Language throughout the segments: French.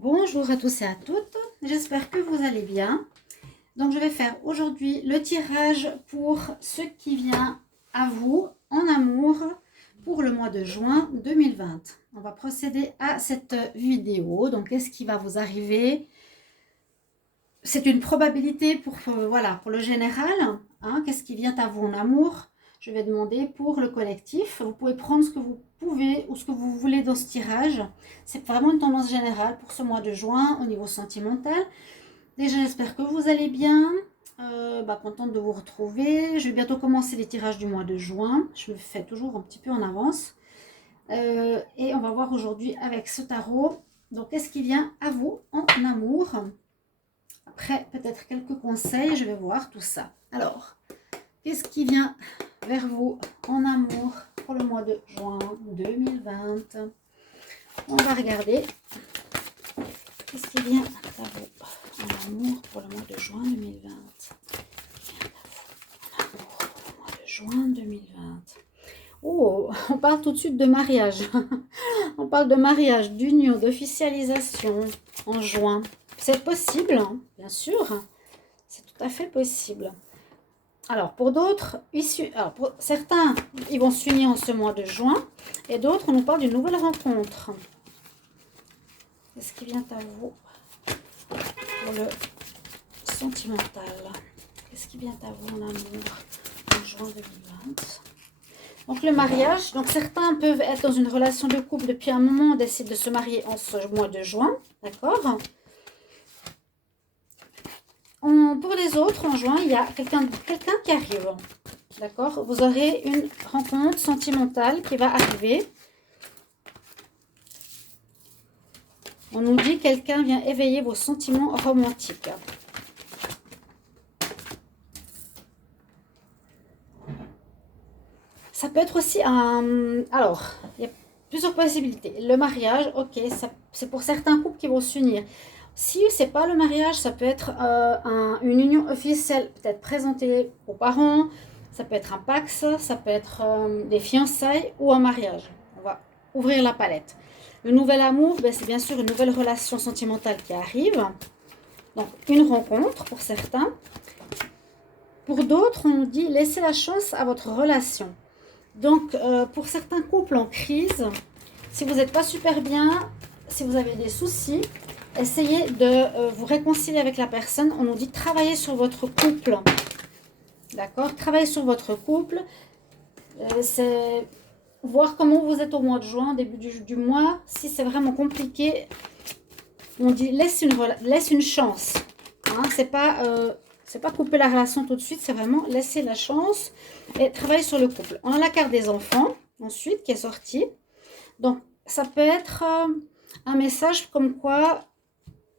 Bonjour à tous et à toutes, j'espère que vous allez bien. Donc je vais faire aujourd'hui le tirage pour ce qui vient à vous en amour pour le mois de juin 2020. On va procéder à cette vidéo. Donc qu'est-ce qui va vous arriver? C'est une probabilité pour, voilà, pour le général. Hein, qu'est-ce qui vient à vous en amour? Je vais demander pour le collectif. Vous pouvez prendre ce que vous pouvez ou ce que vous voulez dans ce tirage. C'est vraiment une tendance générale pour ce mois de juin au niveau sentimental. Déjà, j'espère que vous allez bien. Contente de vous retrouver. Je vais bientôt commencer les tirages du mois de juin. Je le fais toujours un petit peu en avance. Et on va voir aujourd'hui avec ce tarot. Donc, qu'est-ce qui vient à vous en amour? Après, peut-être quelques conseils. Je vais voir tout ça. Alors, qu'est-ce qui vient vers vous en amour pour le mois de juin 2020? On va regarder. Qu'est-ce qui vient à vous en amour pour le mois de juin 2020? Juin 2020. Oh, on parle tout de suite de mariage. On parle de mariage, d'union, d'officialisation en juin. C'est possible, hein, bien sûr. C'est tout à fait possible. Alors, pour d'autres, pour certains, ils vont s'unir en ce mois de juin. Et d'autres, on nous parle d'une nouvelle rencontre. Qu'est-ce qui vient à vous pour le sentimental? Qu'est-ce qui vient à vous en amour en juin 2020? Donc le mariage, donc certains peuvent être dans une relation de couple depuis un moment, décident de se marier en ce mois de juin, d'accord? Pour les autres, en juin, il y a quelqu'un qui arrive, d'accord? Vous aurez une rencontre sentimentale qui va arriver. On nous dit que quelqu'un vient éveiller vos sentiments romantiques. Ça peut être aussi un... Alors, il y a plusieurs possibilités. Le mariage, ok, c'est pour certains couples qui vont s'unir. Si ce n'est pas le mariage, ça peut être une union officielle, peut-être présentée aux parents. Ça peut être un pax, ça peut être des fiançailles ou un mariage. On va ouvrir la palette. Le nouvel amour, c'est bien sûr une nouvelle relation sentimentale qui arrive. Donc, une rencontre pour certains. Pour d'autres, on nous dit laissez la chance à votre relation. Donc, pour certains couples en crise, si vous n'êtes pas super bien, si vous avez des soucis, essayez de vous réconcilier avec la personne. On nous dit travailler sur votre couple. D'accord? Travailler sur votre couple. C'est voir comment vous êtes au mois de juin, début du mois. Si c'est vraiment compliqué, on dit laisse une chance. Hein? C'est pas couper la relation tout de suite, c'est vraiment laisser la chance et travailler sur le couple. On a la carte des enfants, ensuite, qui est sortie. Donc, ça peut être un message comme quoi,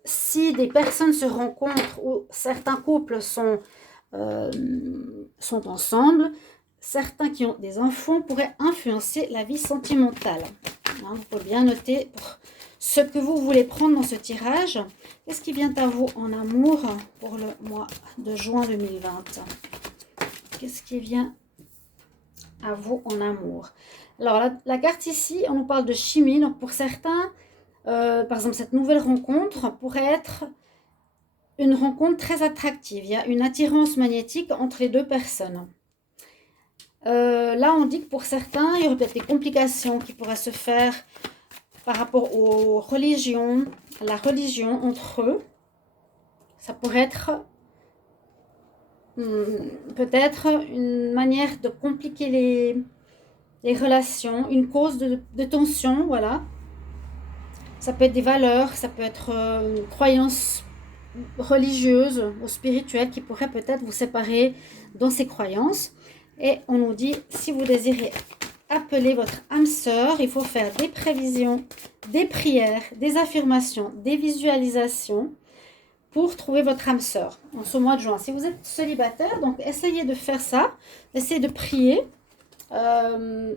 si des personnes se rencontrent ou certains couples sont ensemble, certains qui ont des enfants pourraient influencer la vie sentimentale. Hein, vous pouvez bien noter pour ce que vous voulez prendre dans ce tirage. Qu'est-ce qui vient à vous en amour pour le mois de juin 2020? Qu'est-ce qui vient à vous en amour? Alors, la carte ici, on nous parle de chimie. Donc, pour certains, par exemple, cette nouvelle rencontre pourrait être une rencontre très attractive. Il y a une attirance magnétique entre les deux personnes. Là, on dit que pour certains, il y aurait peut-être des complications qui pourraient se faire par rapport aux religions, la religion entre eux. Ça pourrait être peut-être une manière de compliquer les relations, une cause de tension, voilà. Ça peut être des valeurs, ça peut être une croyance religieuse ou spirituelle qui pourrait peut-être vous séparer dans ces croyances. Et on nous dit, si vous désirez appeler votre âme sœur, il faut faire des prévisions, des prières, des affirmations, des visualisations pour trouver votre âme sœur en ce mois de juin. Si vous êtes célibataire, donc essayez de faire ça, essayez de prier.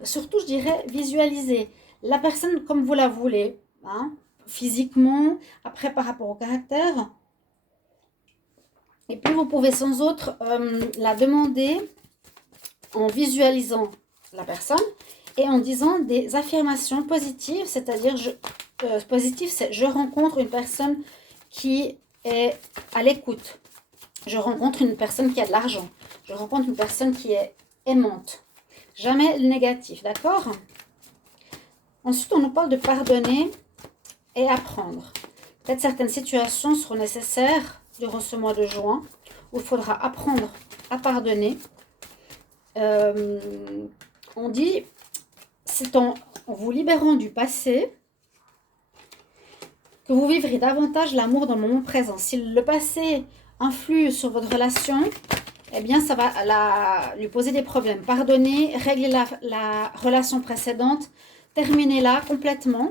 Surtout, je dirais, visualiser la personne comme vous la voulez, hein, physiquement, après par rapport au caractère. Et puis, vous pouvez sans autre la demander en visualisant la personne et en disant des affirmations positives, c'est-à-dire positif, c'est je rencontre une personne qui est à l'écoute. Je rencontre une personne qui a de l'argent. Je rencontre une personne qui est aimante. Jamais le négatif, d'accord? Ensuite, on nous parle de pardonner et apprendre. Peut-être certaines situations seront nécessaires durant ce mois de juin où il faudra apprendre à pardonner. On dit, c'est en vous libérant du passé que vous vivrez davantage l'amour dans le moment présent. Si le passé influe sur votre relation, eh bien, ça va lui poser des problèmes. Pardonnez, réglez la relation précédente, terminez-la complètement.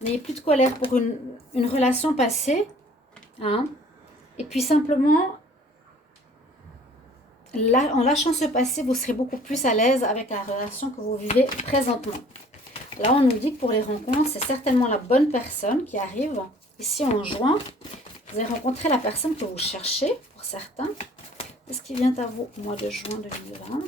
N'ayez plus de colère pour une relation passée. Hein. Et puis simplement, là, en lâchant ce passé, vous serez beaucoup plus à l'aise avec la relation que vous vivez présentement. Là, on nous dit que pour les rencontres, c'est certainement la bonne personne qui arrive. Ici, en juin, vous allez rencontrer la personne que vous cherchez, pour certains. Qu'est-ce qui vient à vous au mois de juin 2020?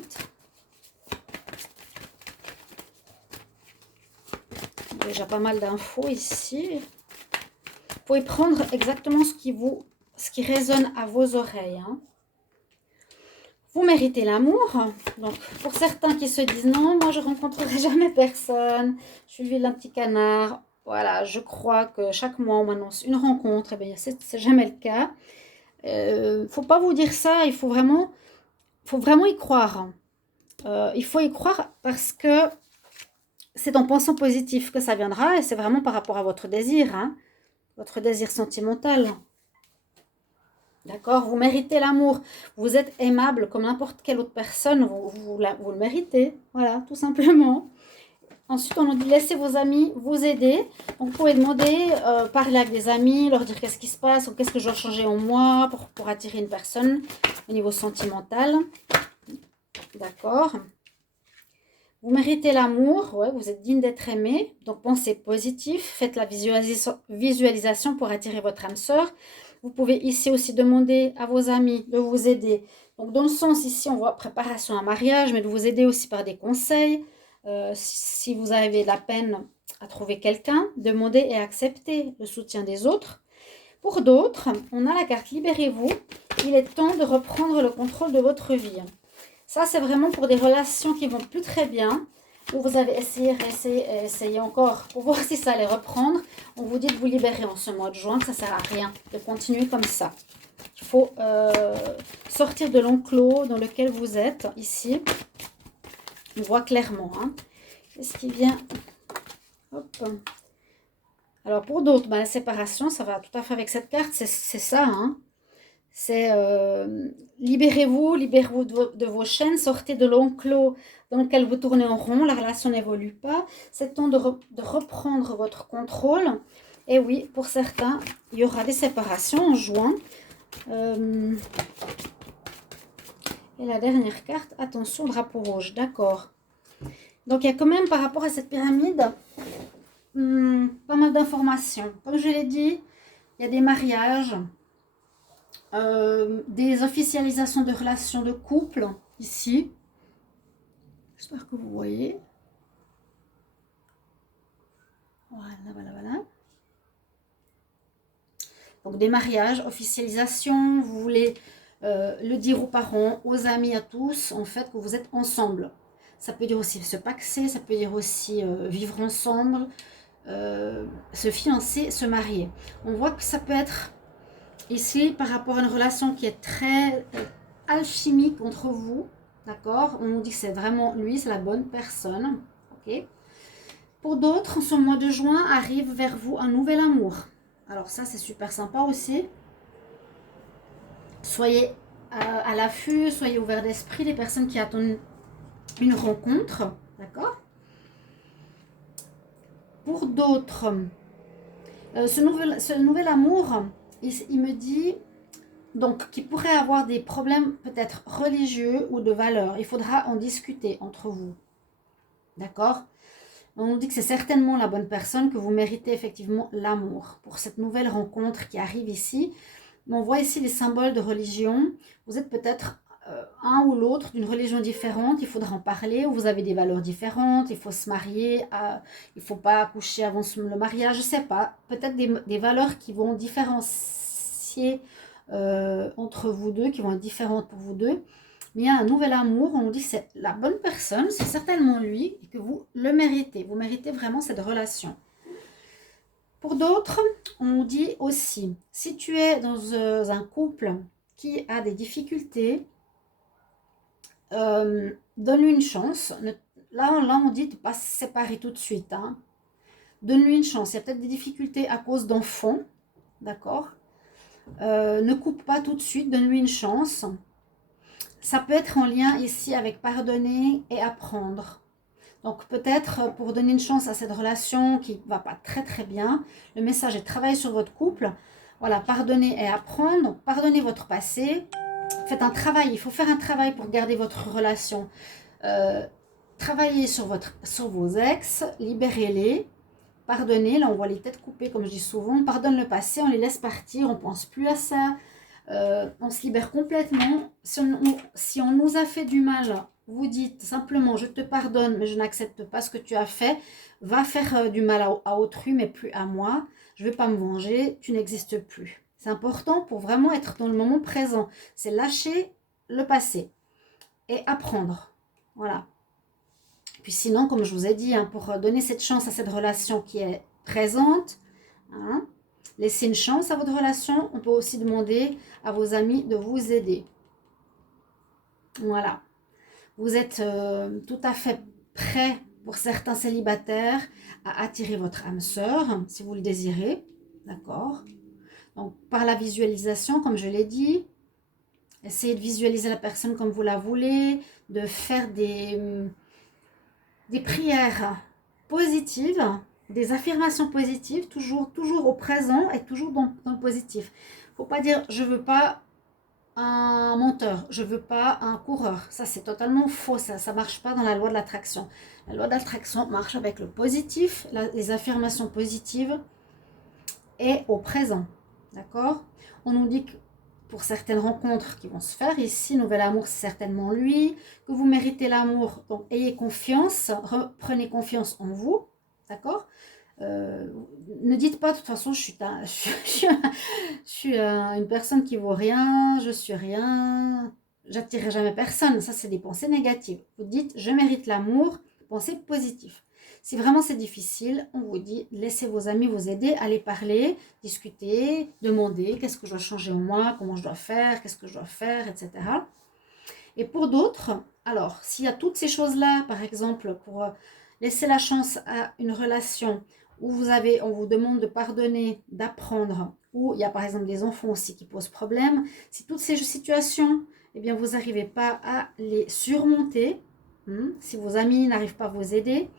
Il y a déjà pas mal d'infos ici. Vous pouvez prendre exactement ce qui résonne à vos oreilles. Hein. Vous méritez l'amour. Donc, pour certains qui se disent non, moi je ne rencontrerai jamais personne, je suis le vilain petit canard. Voilà, je crois que chaque mois on m'annonce une rencontre. Eh bien, c'est jamais le cas. Faut pas vous dire ça. Il faut vraiment y croire. Il faut y croire parce que c'est en pensant positif que ça viendra et c'est vraiment par rapport à votre désir, hein, votre désir sentimental. D'accord? Vous méritez l'amour. Vous êtes aimable comme n'importe quelle autre personne. Vous le méritez. Voilà, tout simplement. Ensuite, on nous dit laissez vos amis vous aider. Donc, vous pouvez demander, parler avec des amis, leur dire qu'est-ce qui se passe, ou qu'est-ce que je dois changer en moi pour attirer une personne au niveau sentimental. D'accord? Vous méritez l'amour, ouais, vous êtes digne d'être aimé. Donc, pensez positif. Faites la visualisation pour attirer votre âme sœur. Vous pouvez ici aussi demander à vos amis de vous aider. Donc, dans le sens, ici, on voit préparation à un mariage, mais de vous aider aussi par des conseils. Si vous avez de la peine à trouver quelqu'un, demandez et acceptez le soutien des autres. Pour d'autres, on a la carte Libérez-vous. Il est temps de reprendre le contrôle de votre vie. Ça, c'est vraiment pour des relations qui vont plus très bien, où vous avez essayé encore pour voir si ça allait reprendre. On vous dit de vous libérer en ce mois de juin, que ça ne sert à rien de continuer comme ça. Il faut sortir de l'enclos dans lequel vous êtes, ici. On voit clairement. Hein. Qu'est-ce qui vient? Hop. Alors, pour d'autres, la séparation, ça va tout à fait avec cette carte. C'est ça, hein. C'est libérez-vous de vos chaînes, sortez de l'enclos dans lequel vous tournez en rond, la relation n'évolue pas. C'est temps de reprendre votre contrôle. Et oui, pour certains, il y aura des séparations en juin. Et la dernière carte, attention, drapeau rouge, d'accord. Donc, il y a quand même, par rapport à cette pyramide, pas mal d'informations. Comme je l'ai dit, il y a des mariages, des officialisations de relations de couple, ici. J'espère que vous voyez. Voilà. Donc, des mariages, officialisation, vous voulez le dire aux parents, aux amis, à tous, en fait, que vous êtes ensemble. Ça peut dire aussi se paxer, ça peut dire aussi vivre ensemble, se fiancer, se marier. On voit que ça peut être ici par rapport à une relation qui est très alchimique entre vous. D'accord? On nous dit que c'est vraiment lui, c'est la bonne personne. Ok? Pour d'autres, en ce mois de juin, arrive vers vous un nouvel amour. Alors ça, c'est super sympa aussi. Soyez à l'affût, soyez ouverts d'esprit, les personnes qui attendent une rencontre, d'accord? Pour d'autres, ce nouvel amour, il me dit donc qu'il pourrait avoir des problèmes peut-être religieux ou de valeurs. Il faudra en discuter entre vous, d'accord? On nous dit que c'est certainement la bonne personne, que vous méritez effectivement l'amour pour cette nouvelle rencontre qui arrive ici. On voit ici les symboles de religion. Vous êtes peut-être un ou l'autre d'une religion différente, il faudra en parler, ou vous avez des valeurs différentes, il faut se marier, il ne faut pas accoucher avant le mariage, je ne sais pas, peut-être des valeurs qui vont différencier entre vous deux, qui vont être différentes pour vous deux. Mais il y a un nouvel amour, on dit que c'est la bonne personne, c'est certainement lui, et que vous le méritez, vous méritez vraiment cette relation. Pour d'autres, on dit aussi, si tu es dans un couple qui a des difficultés, donne-lui une chance. Là, on dit de ne pas se séparer tout de suite. Hein. Donne-lui une chance. Il y a peut-être des difficultés à cause d'enfants. D'accord. Ne coupe pas tout de suite. Donne-lui une chance. Ça peut être en lien ici avec pardonner et apprendre. Donc peut-être pour donner une chance à cette relation qui ne va pas très très bien, le message est travailler sur votre couple. Voilà, pardonner et apprendre. Pardonnez votre passé. Faites un travail, il faut faire un travail pour garder votre relation. Travaillez sur vos ex, libérez-les, pardonnez, là on voit les têtes coupées comme je dis souvent, on pardonne le passé, on les laisse partir, on ne pense plus à ça, on se libère complètement. Si on nous a fait du mal, vous dites simplement je te pardonne mais je n'accepte pas ce que tu as fait, va faire du mal à autrui mais plus à moi, je ne vais pas me venger, tu n'existes plus. C'est important pour vraiment être dans le moment présent. C'est lâcher le passé et apprendre. Voilà. Puis sinon, comme je vous ai dit, hein, pour donner cette chance à cette relation qui est présente, hein, laissez une chance à votre relation. On peut aussi demander à vos amis de vous aider. Voilà. Vous êtes tout à fait prêt pour certains célibataires à attirer votre âme sœur, si vous le désirez. D'accord ? Donc, par la visualisation, comme je l'ai dit, essayez de visualiser la personne comme vous la voulez, de faire des prières positives, des affirmations positives, toujours au présent et toujours dans le positif. Il ne faut pas dire « je ne veux pas un menteur, je ne veux pas un coureur ». Ça, c'est totalement faux, ça ne marche pas dans la loi de l'attraction. La loi de l'attraction marche avec le positif, les affirmations positives et au présent. D'accord ? On nous dit que pour certaines rencontres qui vont se faire, ici, nouvel amour, c'est certainement lui, que vous méritez l'amour, donc ayez confiance, reprenez confiance en vous, d'accord ? Ne dites pas, de toute façon, je suis une personne qui vaut rien, je suis rien, j'attirerai jamais personne, ça c'est des pensées négatives. Vous dites, je mérite l'amour, pensée positive. Si vraiment c'est difficile, on vous dit, laissez vos amis vous aider, allez parler, discuter, demander qu'est-ce que je dois changer en moi, comment je dois faire, qu'est-ce que je dois faire, etc. Et pour d'autres, alors, s'il y a toutes ces choses-là, par exemple, pour laisser la chance à une relation où on vous demande de pardonner, d'apprendre, où il y a par exemple des enfants aussi qui posent problème, si toutes ces situations, eh bien, vous n'arrivez pas à les surmonter, si vos amis n'arrivent pas à vous aider,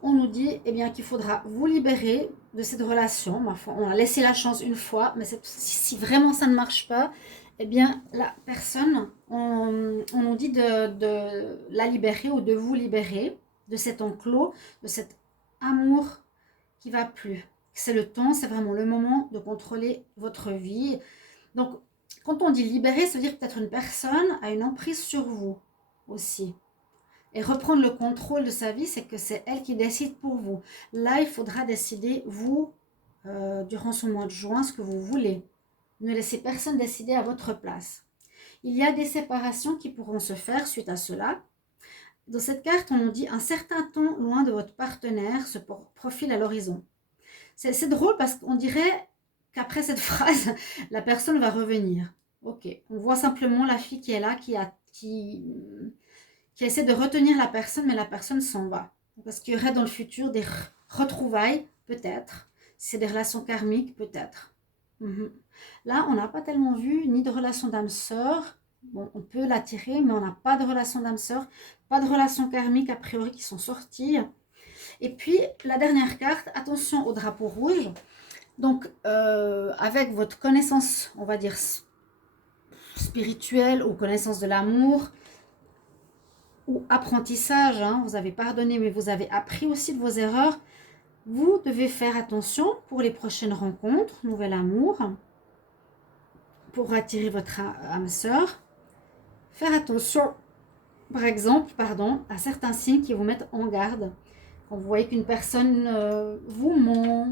on nous dit eh bien, qu'il faudra vous libérer de cette relation. On a laissé la chance une fois, mais si vraiment ça ne marche pas, eh bien, la personne, on nous dit de la libérer ou de vous libérer de cet enclos, de cet amour qui ne va plus. C'est le temps, c'est vraiment le moment de contrôler votre vie. Donc, quand on dit libérer, ça veut dire que peut-être une personne a une emprise sur vous aussi. Et reprendre le contrôle de sa vie, c'est que c'est elle qui décide pour vous. Là, il faudra décider, vous, durant ce mois de juin, ce que vous voulez. Ne laissez personne décider à votre place. Il y a des séparations qui pourront se faire suite à cela. Dans cette carte, on nous dit un certain temps loin de votre partenaire se profile à l'horizon. C'est drôle parce qu'on dirait qu'après cette phrase, la personne va revenir. Ok, on voit simplement la fille qui est là, qui essaie de retenir la personne, mais la personne s'en va. Parce qu'il y aurait dans le futur des retrouvailles, peut-être. Si c'est des relations karmiques, peut-être. Là, on n'a pas tellement vu ni de relation d'âme-sœur. Bon, on peut l'attirer, mais on n'a pas de relation d'âme-sœur, pas de relation karmique a priori qui sont sorties. Et puis, la dernière carte, attention au drapeau rouge. Donc, avec votre connaissance, on va dire, spirituelle ou connaissance de l'amour, ou apprentissage, hein, vous avez pardonné, mais vous avez appris aussi de vos erreurs, vous devez faire attention pour les prochaines rencontres, nouvel amour, pour attirer votre âme sœur. faire attention, par exemple, pardon, à certains signes qui vous mettent en garde. Quand vous voyez qu'une personne vous ment,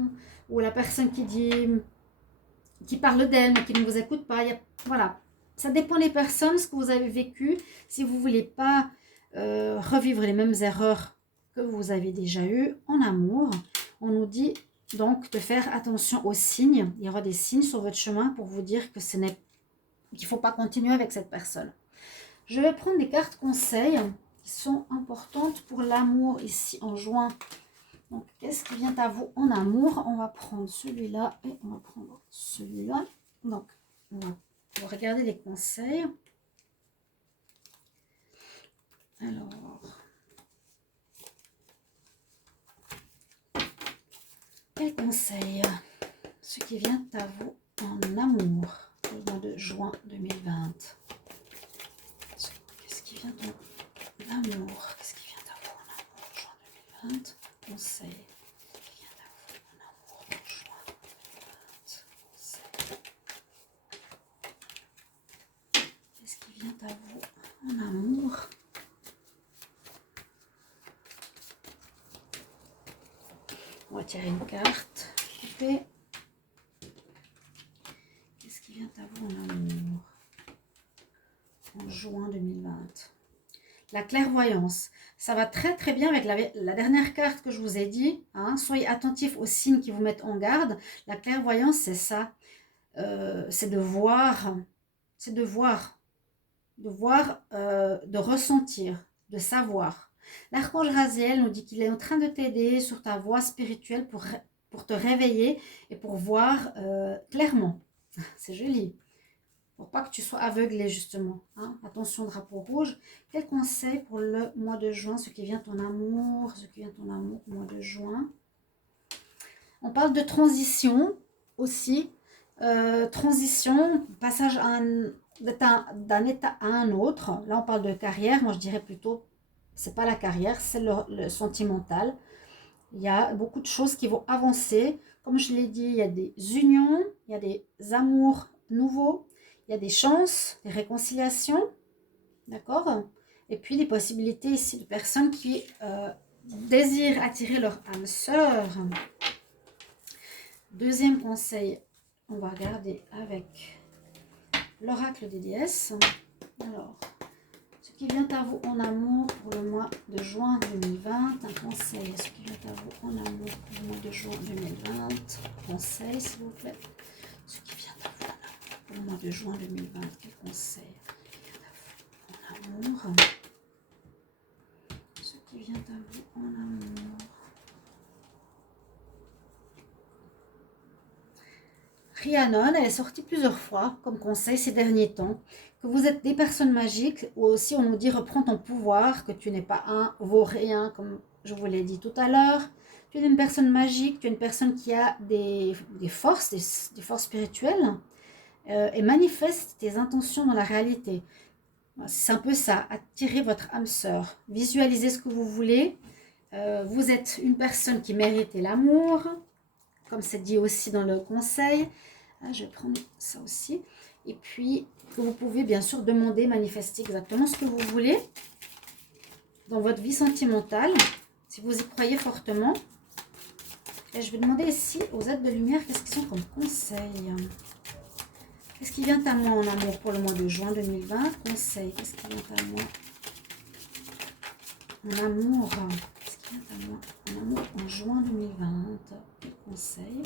ou la personne qui parle d'elle mais qui ne vous écoute pas, voilà. Ça dépend des personnes, ce que vous avez vécu. Si vous ne voulez pas revivre les mêmes erreurs que vous avez déjà eues en amour, on nous dit donc de faire attention aux signes. Il y aura des signes sur votre chemin pour vous dire que qu'il ne faut pas continuer avec cette personne. Je vais prendre des cartes conseils qui sont importantes pour l'amour ici en juin. Donc, qu'est-ce qui vient à vous en amour? On va prendre celui-là et on va prendre celui-là. Donc, on va regarder les conseils. Alors, quel conseil? Ce qui vient à vous en amour au mois de juin 2020. Qu'est-ce qui vient en amour? Qu'est-ce qui vient à vous en amour juin 2020? Conseil. Qu'est-ce qui vient à vous en amour en juin 2020? Conseil. Qu'est-ce qui vient à vous en amour? On va tirer une carte. Coupez. Qu'est-ce qui vient à vous en amour en juin 2020? La clairvoyance. Ça va très très bien avec la dernière carte que je vous ai dit. Hein. Soyez attentifs aux signes qui vous mettent en garde. La clairvoyance, c'est ça. C'est de voir. C'est de voir. De ressentir. De savoir. L'archange Raziel nous dit qu'il est en train de t'aider sur ta voie spirituelle pour te réveiller et pour voir clairement. C'est joli. Pour pas que tu sois aveuglé justement. Hein. Attention, drapeau rouge. Quel conseil pour le mois de juin? Ce qui vient ton amour. Ce qui vient ton amour au mois de juin. On parle de transition aussi. Transition, passage d'un état à un autre. Là, on parle de carrière. Moi, je dirais plutôt, c'est pas la carrière, c'est le sentimental. Il y a beaucoup de choses qui vont avancer. Comme je l'ai dit, il y a des unions, il y a des amours nouveaux, il y a des chances, des réconciliations. D'accord? Et puis des possibilités ici de personnes qui désirent attirer leur âme sœur. Deuxième conseil, on va regarder avec l'oracle des déesses. Alors, ce qui vient à vous en amour pour le mois de juin 2020. Un conseil. Ce qui vient à vous en amour pour le mois de juin 2020. Conseil, s'il vous plaît. Ce qui vient à vous en amour pour le mois de juin 2020. Quel conseil? Ce qui vient à vous en amour. Ce qui vient à vous en amour. Rhiannon, elle est sortie plusieurs fois comme conseil ces derniers temps, que vous êtes des personnes magiques, ou aussi on nous dit reprends ton pouvoir, que tu n'es pas un vaurien, comme je vous l'ai dit tout à l'heure. Tu es une personne magique, tu es une personne qui a des forces, des forces spirituelles, et manifeste tes intentions dans la réalité. C'est un peu ça, attirer votre âme sœur, visualisez ce que vous voulez. Vous êtes une personne qui mérite l'amour, comme c'est dit aussi dans le conseil. Là, je vais prendre ça aussi. Et puis, que vous pouvez bien sûr demander, manifester exactement ce que vous voulez dans votre vie sentimentale, si vous y croyez fortement. Et je vais demander ici aux êtres de lumière, qu'est-ce qu'ils sont comme conseils? Qu'est-ce qui vient à moi en amour pour le mois de juin 2020? Conseil, qu'est-ce qui vient à moi en amour? Qu'est-ce qui vient à moi en amour en juin 2020? Quel conseil?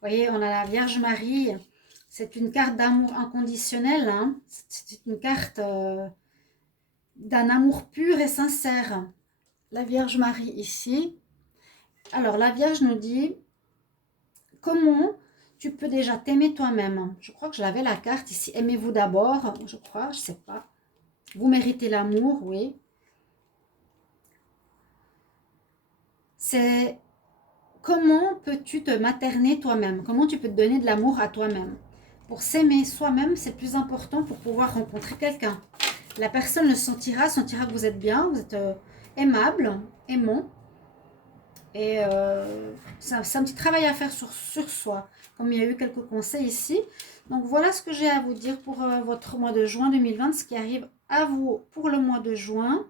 Vous voyez, on a la Vierge Marie. C'est une carte d'amour inconditionnel. Hein. C'est une carte d'un amour pur et sincère. La Vierge Marie ici. Alors, la Vierge nous dit comment tu peux déjà t'aimer toi-même. Je crois que je l'avais la carte ici. Aimez-vous d'abord, je crois, je ne sais pas. Vous méritez l'amour, oui. C'est comment peux-tu te materner toi-même? Comment tu peux te donner de l'amour à toi-même? Pour s'aimer soi-même, c'est le plus important pour pouvoir rencontrer quelqu'un. La personne le sentira que vous êtes bien, vous êtes aimable, aimant. Et c'est un petit travail à faire sur soi, comme il y a eu quelques conseils ici. Donc voilà ce que j'ai à vous dire pour votre mois de juin 2020, ce qui arrive à vous pour le mois de juin,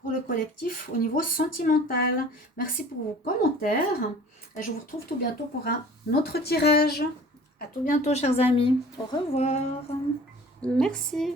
pour le collectif au niveau sentimental. Merci pour vos commentaires. Et je vous retrouve tout bientôt pour un autre tirage. À tout bientôt, chers amis. Au revoir. Merci.